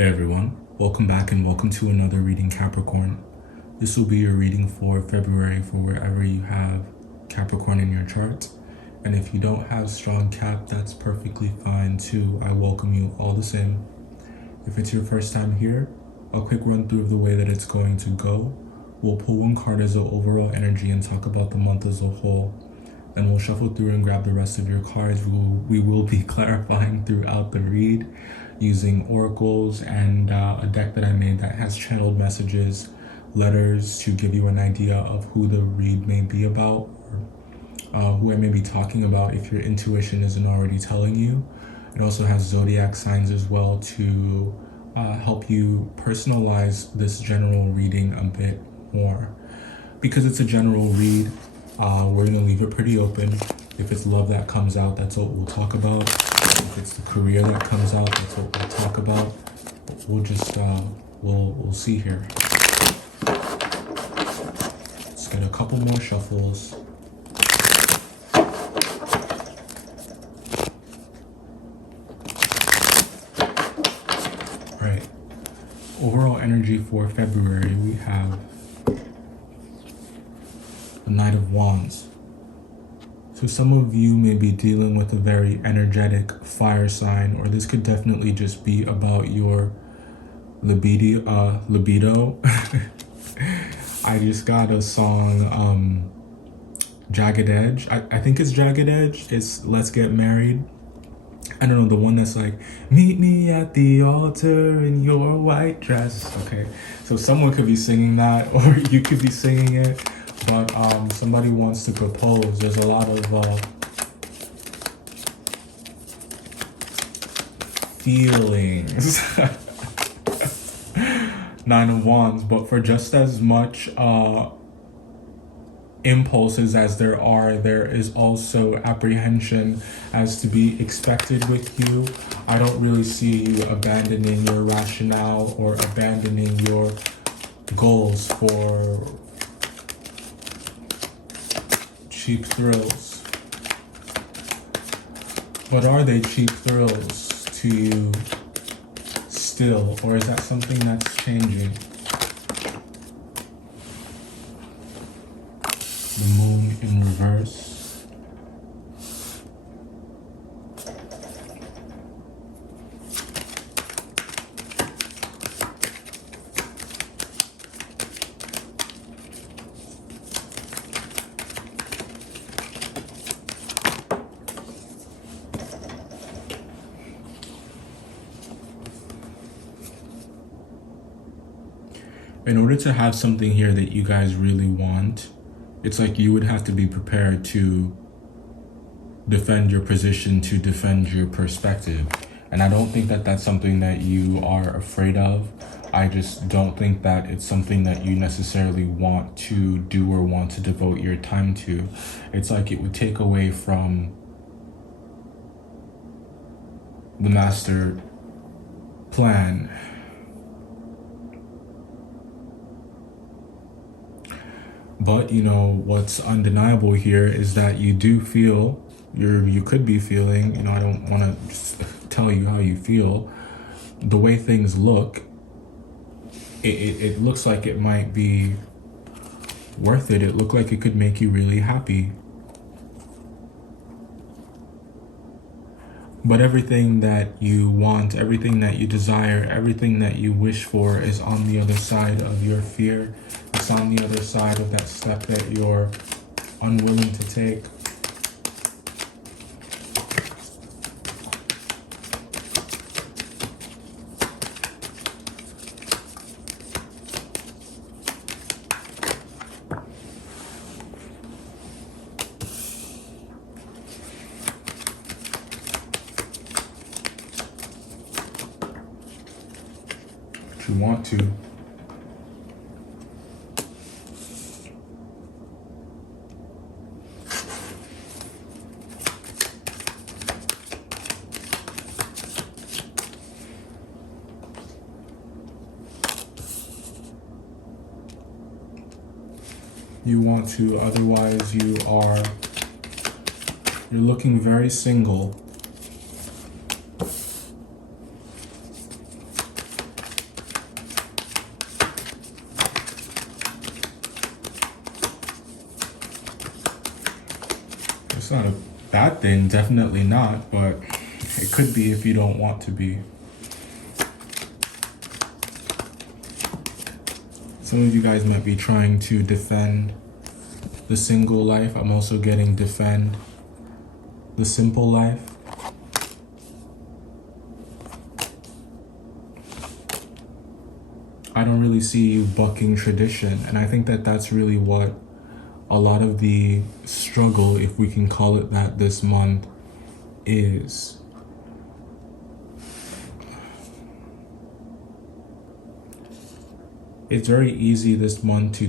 Hey everyone, welcome back and welcome to another reading, Capricorn. This will be your reading for February for wherever you have Capricorn in your chart. And if you don't have strong Cap, that's perfectly fine too. I welcome you all the same. If it's your first time here, a quick run through of the way that it's going to go. We'll pull one card as the overall energy and talk about the month as a whole. Then we'll shuffle through and grab the rest of your cards. We will be clarifying throughout the read using oracles and a deck that I made that has channeled messages, letters to give you an idea of who the read may be about, or who I may be talking about if your intuition isn't already telling you. It also has zodiac signs as well to help you personalize this general reading a bit more. Because it's a general read, we're going to leave it pretty open. If it's love that comes out, that's what we'll talk about. If it's the career that comes out, that's what we'll talk about. We'll just, we'll see here. Let's get a couple more shuffles. All right. Overall energy for February, we have the Knight of Wands. So some of you may be dealing with a very energetic fire sign, or this could definitely just be about your libido. I just got a song, Jagged Edge. I think it's Jagged Edge. It's Let's Get Married. I don't know, the one that's like, meet me at the altar in your white dress. Okay, so someone could be singing that, or you could be singing it. But somebody wants to propose. There's a lot of feelings. Nine of Wands, but for just as much impulses as there is also apprehension as to be expected with you. I don't really see you abandoning your rationale or abandoning your goals for cheap thrills. But are they cheap thrills to you still, or is that something that's changing? The Moon in reverse. In order to have something here that you guys really want, it's like you would have to be prepared to defend your position, to defend your perspective. And I don't think that that's something that you are afraid of. I just don't think that it's something that you necessarily want to do or want to devote your time to. It's like it would take away from the master plan. But you know, what's undeniable here is that you do feel, you could be feeling, you know, I don't want to just tell you how you feel. The way things look, it looks like it might be worth it. It looked like it could make you really happy. But everything that you want, everything that you desire, everything that you wish for is on the other side of your fear. It's on the other side of that step that you're unwilling to take. But you want to. You want to, otherwise you're looking very single. It's not a bad thing, definitely not, but it could be if you don't want to be. Some of you guys might be trying to defend the single life. I'm also getting defend the simple life. I don't really see you bucking tradition, and I think that that's really what a lot of the struggle, if we can call it that, this month is. It's very easy this month to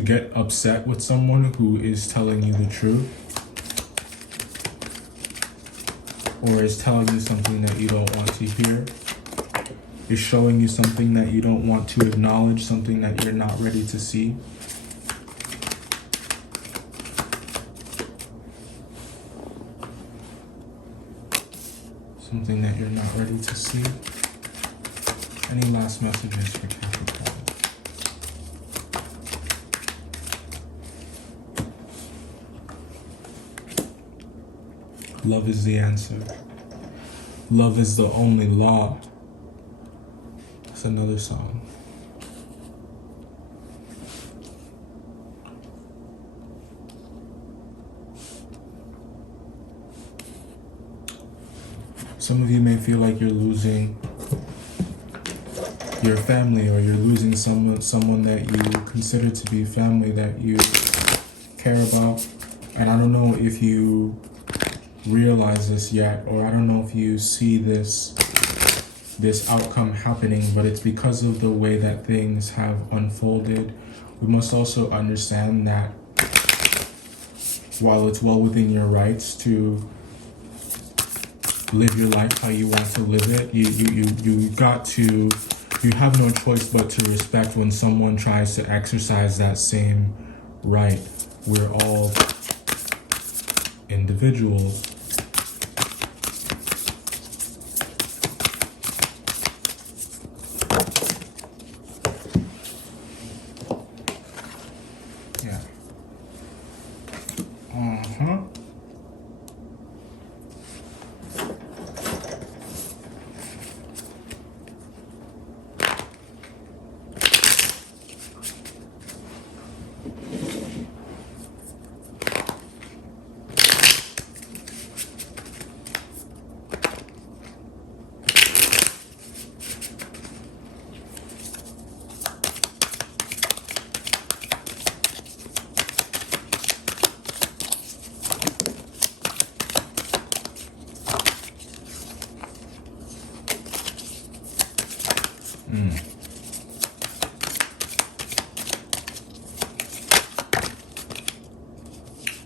get upset with someone who is telling you the truth, or is telling you something that you don't want to hear, is showing you something that you don't want to acknowledge, something that you're not ready to see. Something that you're not ready to see. Any last messages for Capricorn? Love is the answer. Love is the only law. That's another song. Some of you may feel like you're losing your family, or you're losing someone that you consider to be family, that you care about. And I don't know if you realize this yet, or I don't know if you see this outcome happening, but it's because of the way that things have unfolded. We must also understand that while it's well within your rights to live your life how you want to live it, you have no choice but to respect when someone tries to exercise that same right. We're all individuals. Yeah.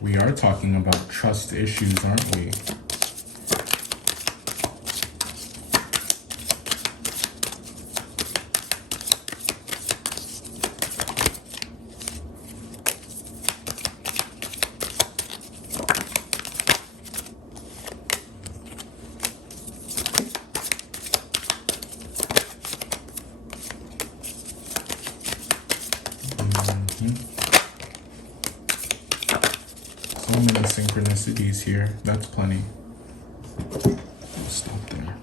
We are talking about trust issues, aren't we? So many synchronicities here. That's plenty. Stop there.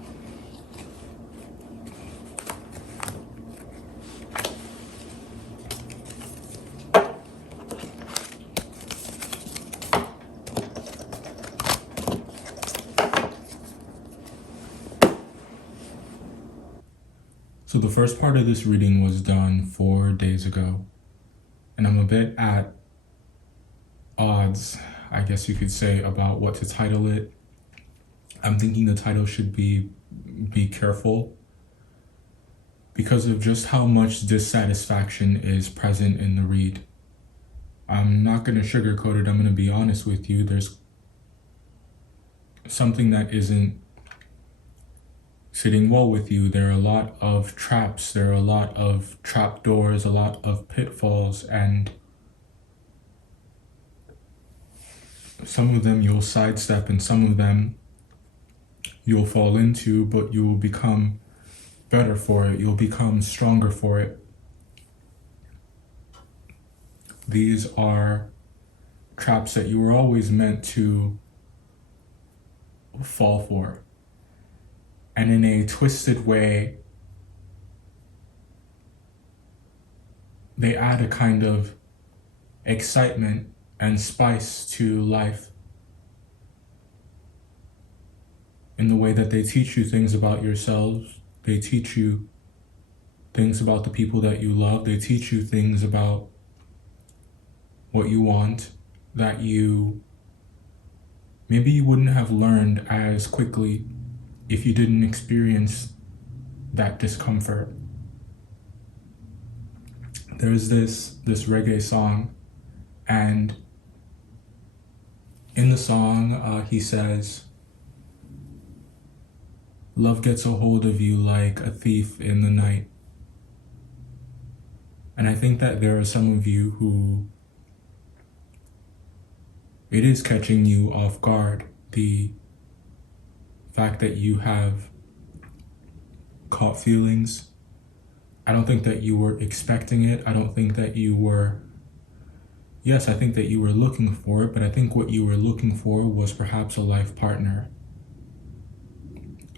So the first part of this reading was done 4 days ago, and I'm a bit at odds, I guess you could say, about what to title it. I'm thinking the title should be Careful, because of just how much dissatisfaction is present in the read. I'm not going to sugarcoat it. I'm going to be honest with you. There's something that isn't sitting well with you. There are a lot of traps. There are a lot of trapdoors, a lot of pitfalls, and some of them you'll sidestep and some of them you'll fall into, but you will become better for it. You'll become stronger for it. These are traps that you were always meant to fall for. And in a twisted way, they add a kind of excitement and spice to life in the way that they teach you things about yourselves. They teach you things about the people that you love. They teach you things about what you want that maybe you wouldn't have learned as quickly if you didn't experience that discomfort. There's this reggae song, and in the song, he says, "Love gets a hold of you like a thief in the night." And I think that there are some of you who it is catching you off guard, the fact that you have caught feelings. I don't think that you were expecting it. I don't think that you were, yes, I think that you were looking for it, but I think what you were looking for was perhaps a life partner.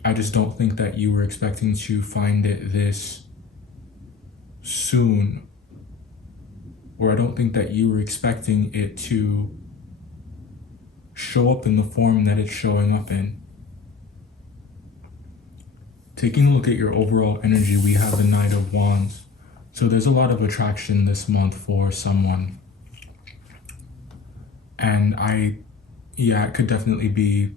I just don't think that you were expecting to find it this soon. Or I don't think that you were expecting it to show up in the form that it's showing up in. Taking a look at your overall energy, we have the Knight of Wands. So there's a lot of attraction this month for someone. And it could definitely be,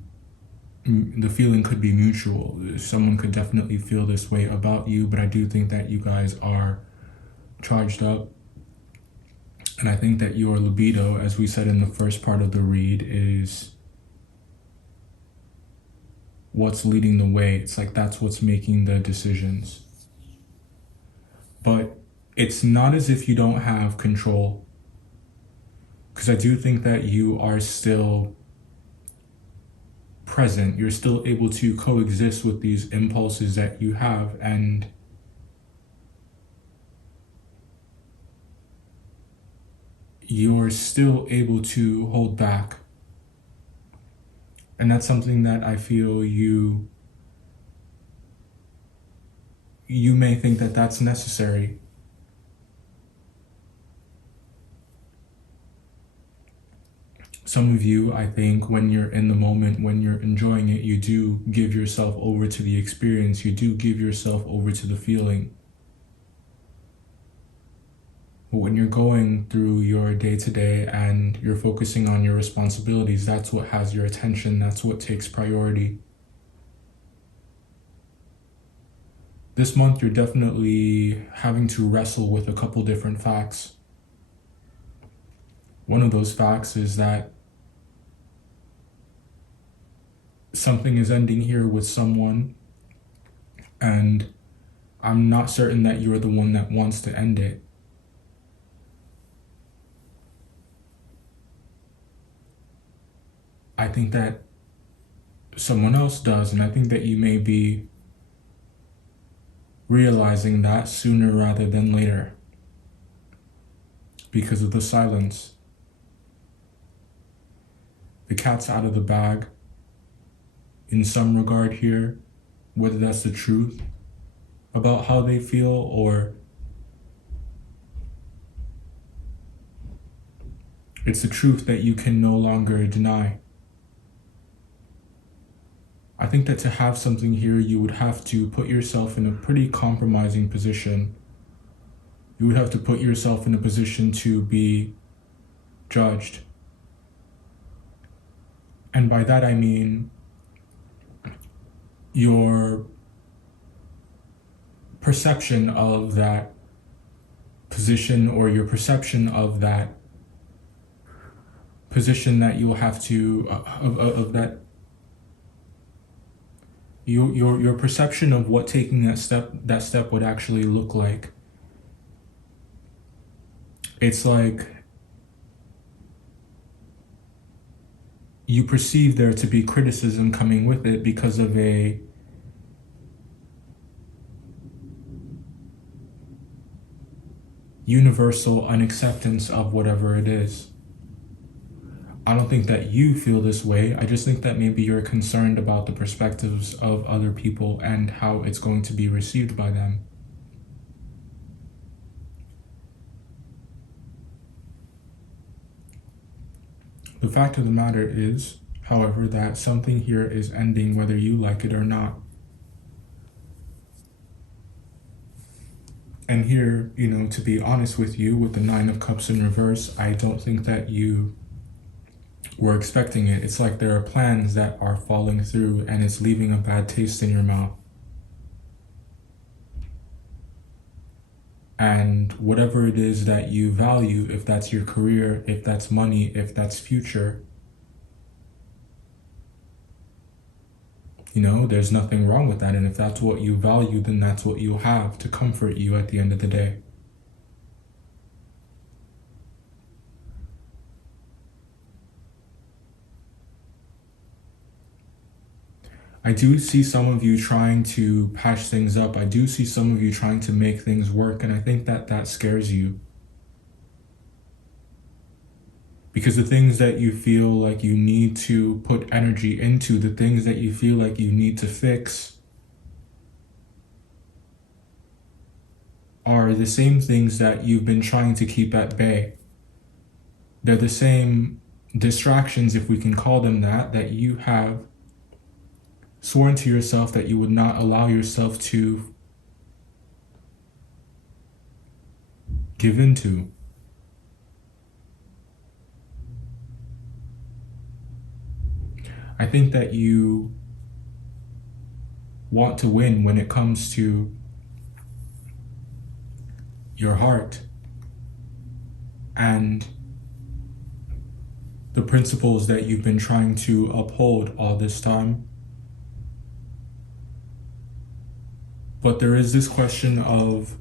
the feeling could be mutual. Someone could definitely feel this way about you, but I do think that you guys are charged up. And I think that your libido, as we said in the first part of the read, is what's leading the way. It's like that's what's making the decisions. But it's not as if you don't have control, because I do think that you are still present. You're still able to coexist with these impulses that you have, and you're still able to hold back. And that's something that I feel you may think that that's necessary. Some of you, I think, when you're in the moment, when you're enjoying it, you do give yourself over to the experience. You do give yourself over to the feeling. But when you're going through your day-to-day and you're focusing on your responsibilities, that's what has your attention. That's what takes priority. This month, you're definitely having to wrestle with a couple different facts. One of those facts is that something is ending here with someone, and I'm not certain that you're the one that wants to end it. I think that someone else does, and I think that you may be realizing that sooner rather than later because of the silence. The cat's out of the bag in some regard here, whether that's the truth about how they feel or it's the truth that you can no longer deny. I think that to have something here, you would have to put yourself in a pretty compromising position. You would have to put yourself in a position to be judged. And by that I mean your perception of that position, or your perception of that position that you'll have to, of that, your perception of what taking that step would actually look like. It's like you perceive there to be criticism coming with it because of a universal unacceptance of whatever it is. I don't think that you feel this way. I just think that maybe you're concerned about the perspectives of other people and how it's going to be received by them. The fact of the matter is, however, that something here is ending whether you like it or not. And here, to be honest with you, with the Nine of Cups in reverse, I don't think that you were expecting it. It's like there are plans that are falling through and it's leaving a bad taste in your mouth. And whatever it is that you value, if that's your career, if that's money, if that's future, there's nothing wrong with that. And if that's what you value, then that's what you'll have to comfort you at the end of the day. I do see some of you trying to patch things up. I do see some of you trying to make things work. And I think that that scares you. Because the things that you feel like you need to put energy into, the things that you feel like you need to fix, are the same things that you've been trying to keep at bay. They're the same distractions, if we can call them that, that you have sworn to yourself that you would not allow yourself to give into. I think that you want to win when it comes to your heart and the principles that you've been trying to uphold all this time. But there is this question of,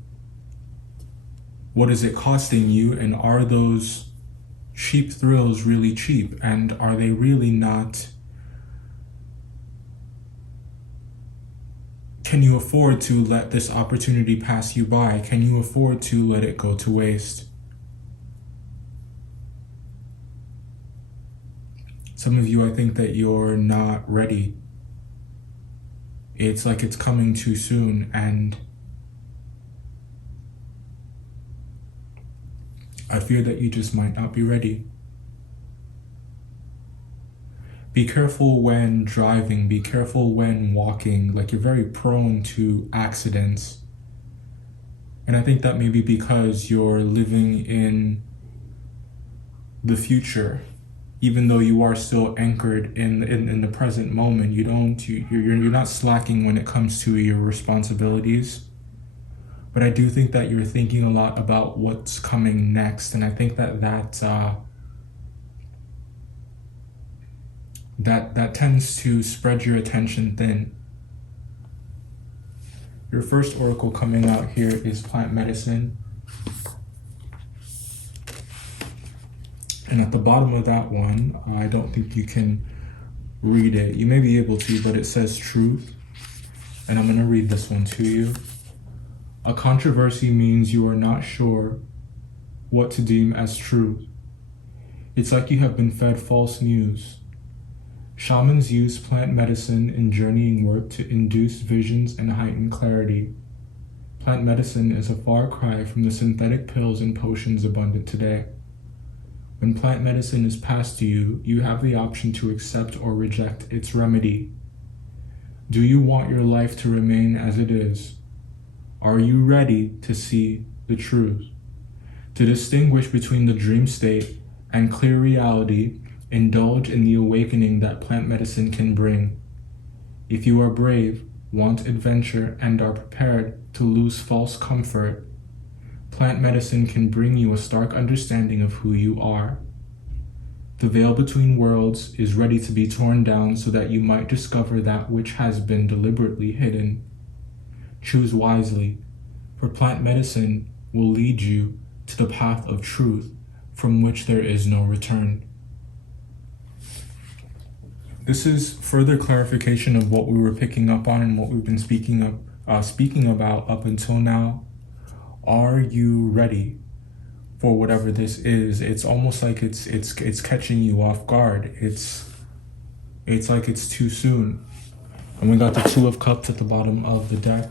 what is it costing you, and are those cheap thrills really cheap, and are they really not? Can you afford to let this opportunity pass you by? Can you afford to let it go to waste? Some of you, I think that you're not ready. It's like it's coming too soon, and I fear that you just might not be ready. Be careful when driving, be careful when walking, like you're very prone to accidents. And I think that may be because you're living in the future. Even though you are still anchored in the present moment, you're not slacking when it comes to your responsibilities. But I do think that you're thinking a lot about what's coming next, and I think that tends to spread your attention thin. Your first oracle coming out here is plant medicine. And at the bottom of that one, I don't think you can read it. You may be able to, but it says truth. And I'm going to read this one to you. A controversy means you are not sure what to deem as truth. It's like you have been fed false news. Shamans use plant medicine in journeying work to induce visions and heighten clarity. Plant medicine is a far cry from the synthetic pills and potions abundant today. When plant medicine is passed to you, you have the option to accept or reject its remedy. Do you want your life to remain as it is? Are you ready to see the truth? To distinguish between the dream state and clear reality, indulge in the awakening that plant medicine can bring. If you are brave, want adventure, and are prepared to lose false comfort, plant medicine can bring you a stark understanding of who you are. The veil between worlds is ready to be torn down so that you might discover that which has been deliberately hidden. Choose wisely, for plant medicine will lead you to the path of truth from which there is no return. This is further clarification of what we were picking up on and what we've been speaking about up until now. Are you ready? for whatever this is. It's almost like it's catching you off guard. It's like it's too soon. And we got the Two of Cups at the bottom of the deck.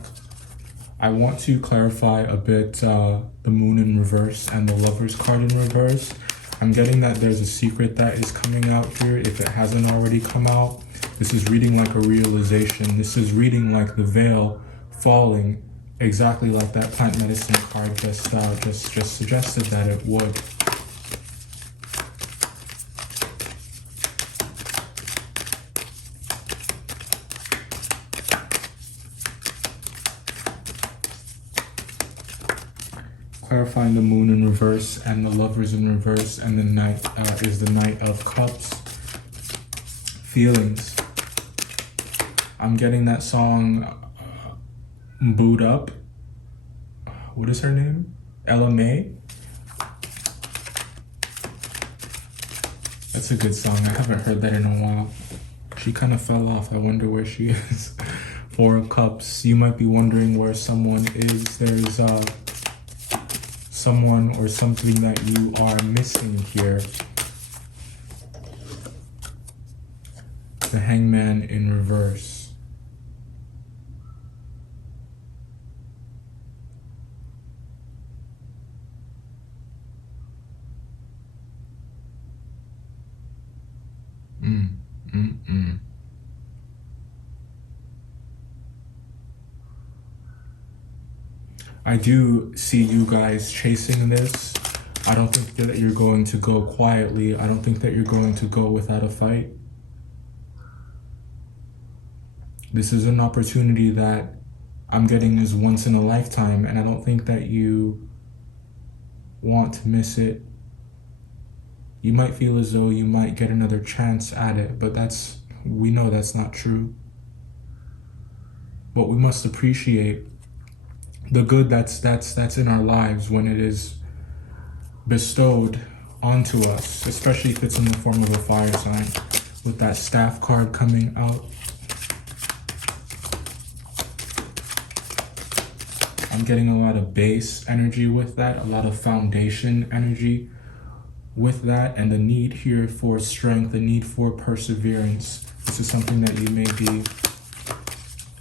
I want to clarify a bit the Moon in reverse and the Lovers card in reverse. I'm getting that there's a secret that is coming out here if it hasn't already come out. This is reading like a realization. This is reading like the veil falling, exactly like that plant medicine card just suggested that it would. Clarifying the Moon in reverse and the Lovers in reverse, and the Knight is the Knight of Cups. Feelings. I'm getting that song Boot Up. What is her name? Ella May? That's a good song. I haven't heard that in a while. She kind of fell off. I wonder where she is. Four of Cups. You might be wondering where someone is. There's someone or something that you are missing here. The Hangman in reverse. I do see you guys chasing this. I don't think that you're going to go quietly. I don't think that you're going to go without a fight. This is an opportunity that I'm getting is once in a lifetime, and I don't think that you want to miss it. You might feel as though you might get another chance at it, but we know that's not true. But we must appreciate the good that's in our lives when it is bestowed onto us, especially if it's in the form of a fire sign, with that Staff card coming out. I'm getting a lot of base energy with that, a lot of foundation energy with that, and the need here for strength, the need for perseverance. This is something that you may be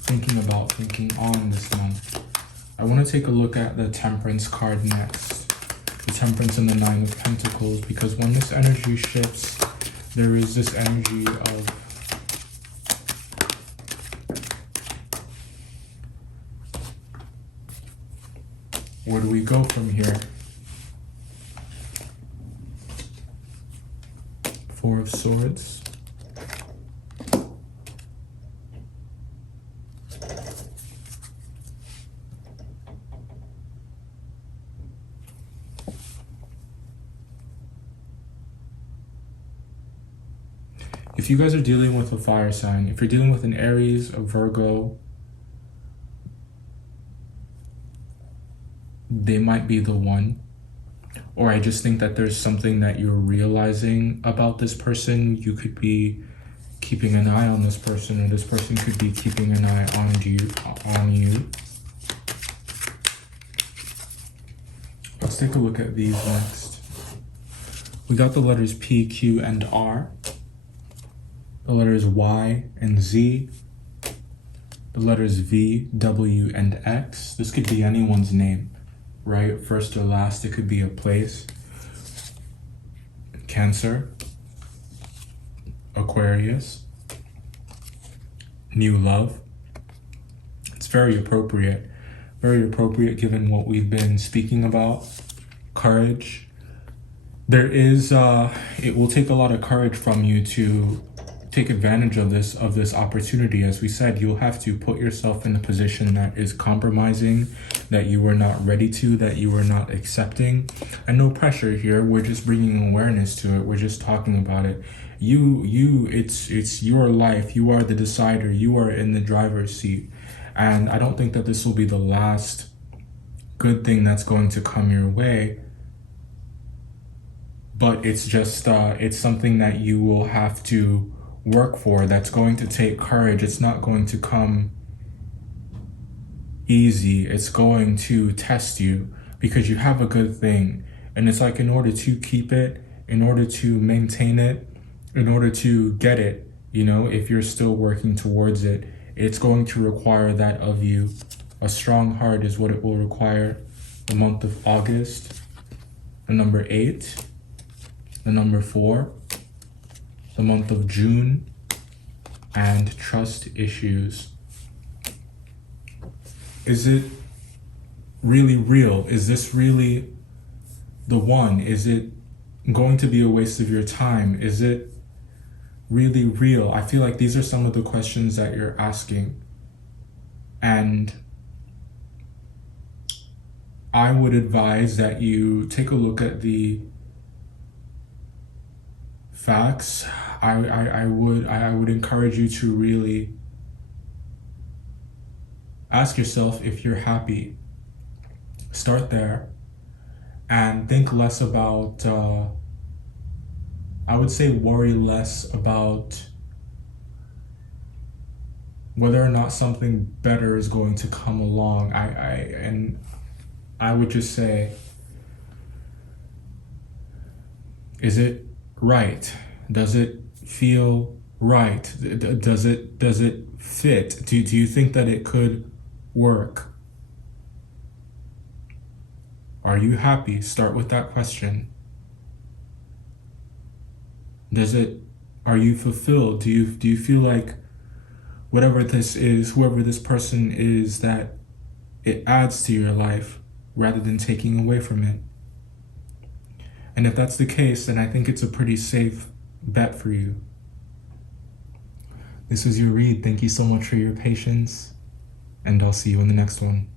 thinking on this month. I want to take a look at the Temperance card next. The Temperance and the Nine of Pentacles, because when this energy shifts, there is this energy of where do we go from here? Four of Swords. If you guys are dealing with a fire sign, if you're dealing with an Aries, a Virgo, they might be the one. Or I just think that there's something that you're realizing about this person. You could be keeping an eye on this person, or this person could be keeping an eye on you. Let's take a look at these next. We got the letters P, Q, and R. The letters Y and Z. The letters V, W, and X. This could be anyone's name, right? First or last, it could be a place. Cancer. Aquarius. New love. It's very appropriate given what we've been speaking about. Courage. There is, it will take a lot of courage from you to take advantage of this opportunity. As we said, you'll have to put yourself in a position that is compromising, that you were not ready to, that you were not accepting. And no pressure here. We're just bringing awareness to it. We're just talking about it. It's your life. You are the decider. You are in the driver's seat. And I don't think that this will be the last good thing that's going to come your way. But it's just, it's something that you will have to work for. That's going to take courage. It's not going to come easy. It's going to test you, because you have a good thing. And it's like, in order to keep it, in order to maintain it, in order to get it, you know, if you're still working towards it, it's going to require that of you. A strong heart is what it will require. The month of August, the number 8, the number 4, the month of June, and trust issues. Is it really real? Is this really the one? Is it going to be a waste of your time? Is it really real? I feel like these are some of the questions that you're asking. And I would advise that you take a look at the facts. I would encourage you to really ask yourself if you're happy. Start there and think less about, I would say worry less about whether or not something better is going to come along. I would just say, is it right? Does it feel right? Does it fit? Do you think that it could work? Are you happy? Start with that question. Are you fulfilled? Do you feel like whatever this is, whoever this person is, that it adds to your life rather than taking away from it? And if that's the case, then I think it's a pretty safe bet for you. This was your read. Thank you so much for your patience, and I'll see you in the next one.